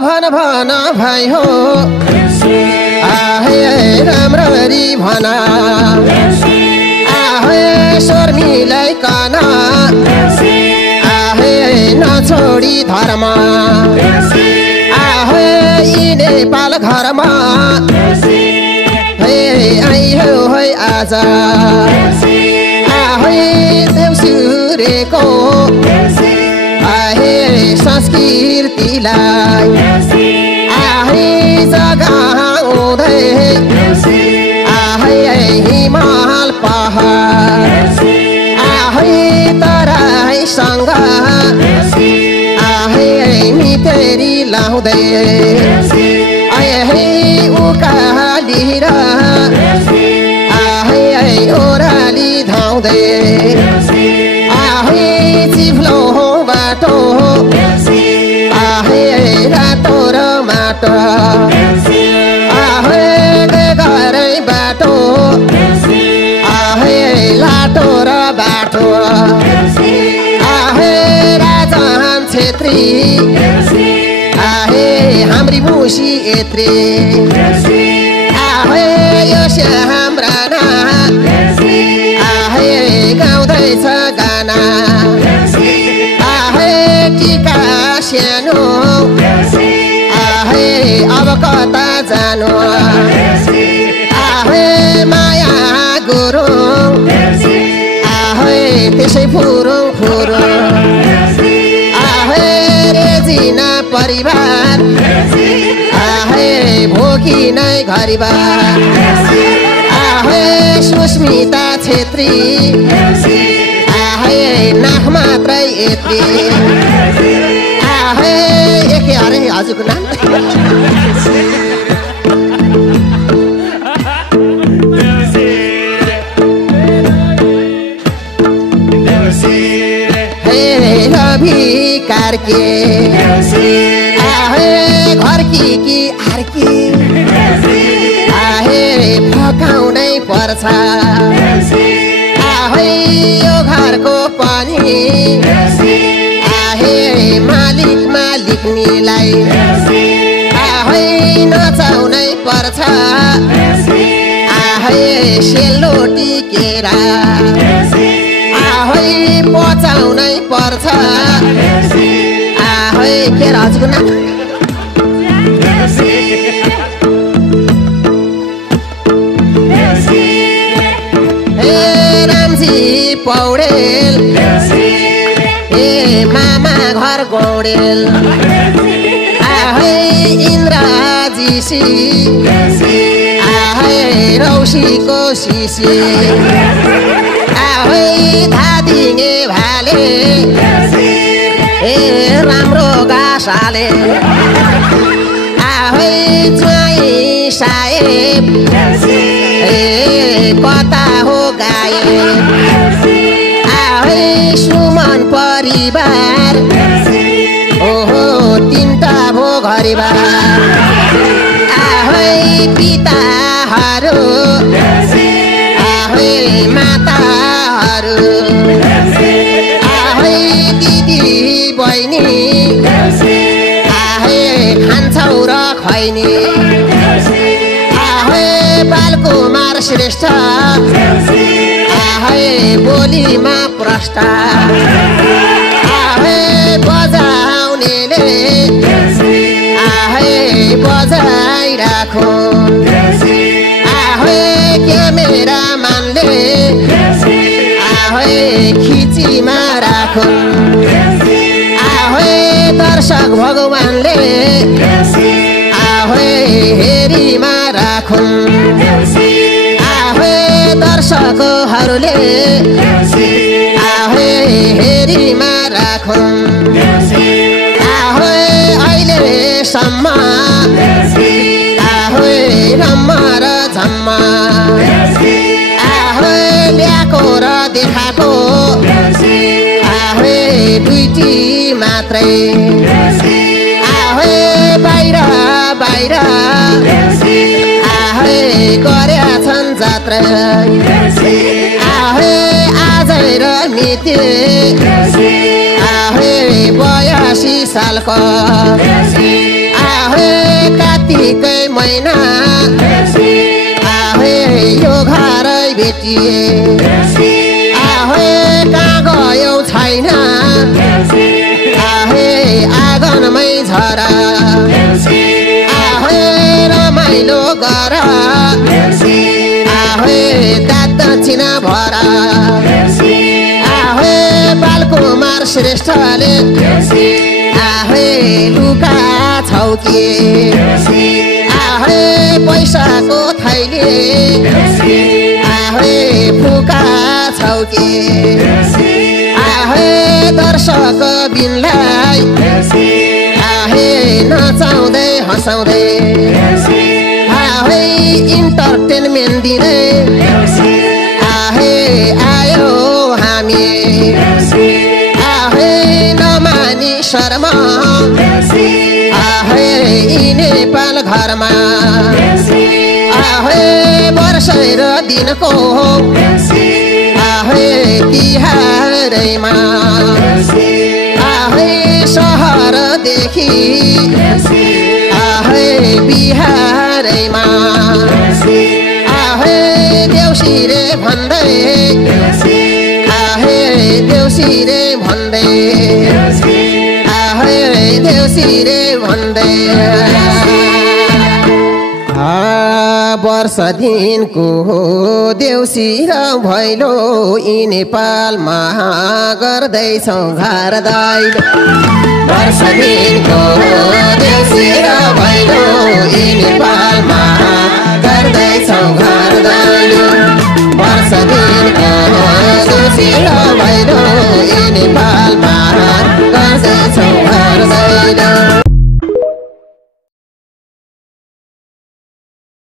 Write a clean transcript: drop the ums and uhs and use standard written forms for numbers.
भन भन भाइ हो आहे राम्ररी भन आहे स्वर मिलाइकन आहे नछोडी धर्म आहे यी नेपाल घरमा हे आइहो है आज आहे देउसुरेको आहे संस्कृतिलाई आहे जगाउँदै आहे हिमाल पहाड आहे तराईसँग आहे मितेरी लाउँदै आहे उकाली र आहे ओराली धाउँदै आहे चिप्लो बाटो आहे रातो र माटो आहे बेगरै बाटो आहे लाटो र बाटो आहे राजन छेत्री आहे हाम्री मुसी यत्री आहे यो हाम्रा आहे गाउँदैछ गाना आहे टिका सानो आहे अब कता जानु आहे माया गुरुङ आहे त्यसै फुरुङ फुरुङ आहे रेजिना परिवार आहे भोगी नै घरिबार आहे सुस्मिता छेत्री आहे नाक मात्रै यत्री आहे एकै अरे हजुरको नाम हे रवि कार्के आहे घरकी कि आर्की आहे फकाउनै पर्छ आहे यो घरको पनि आहे मालिक मालिकनीलाई आहे नचाउनै पर्छ आहे सेलरोटी केरा आहे पचाउनै पर्छ आहे केरा हजुरको नाम पौडेल ए मामा घर गौडेल आहे इन्द्राजीसी आहे रौसीको सिसी आहे धादिङे भाले ए राम्रो गासाले आहे ज्वाइँ साहेब ए कता हो गायब आहे सुमन परिवार ओहो तीनटा भो घरिबार आहे पिताहरू आहे माताहरू आहे दिदी बहिनी आहे खान्छौ र खैनी आहे बालकुमार श्रेष्ठ आहे बोलीमा प्रष्ट आहे बजाउनेले आहे बजाइराखो आहे क्यामेरा मानले आहे खिचीमा राखो आहे दर्शक भगवानले आहे हेरीमा राखो आहे दर्शकहरूले आहे हेरीमा राखो आहे अहिलेसम्म आहे रम्मा र झम्मा आहे ल्याएको र देखाएको आहे दुईटी मात्रै आहे बाहिर बाहिर आहे गरेका छन् जात्रा आहे आजै र मिति आहे 82 सालको भेटिए आहे कहाँ गयो छैन आहे आँगनमै झरा आहे रमाइलो गर आहे दात दक्षिणा भरा आहे बालकुमार श्रेष्ठले आहे लुका छौकिए आहे पैसाको थैली आहे फुका छौकिए आहे दर्शक बिनलाई आहे नचाउँदै हँसाउँदै आहे इन्टरटेनमेन्ट दिँदै आहे आयो हामी आहे नमानी शर्मा आहे यी नेपाल घरमा आहे वर्षै र दिनको आहे तिहारैमा आहे सहरदेखि आहे बिहारैमा आहे देउसिरे भन्दै आहे देउसिरे भन्दै आहे देउसिरे भन्दै वर्ष दिनको देउसी र भैलो यी नेपालमा गर्दैछौँ घर दैलो वर्ष दिनको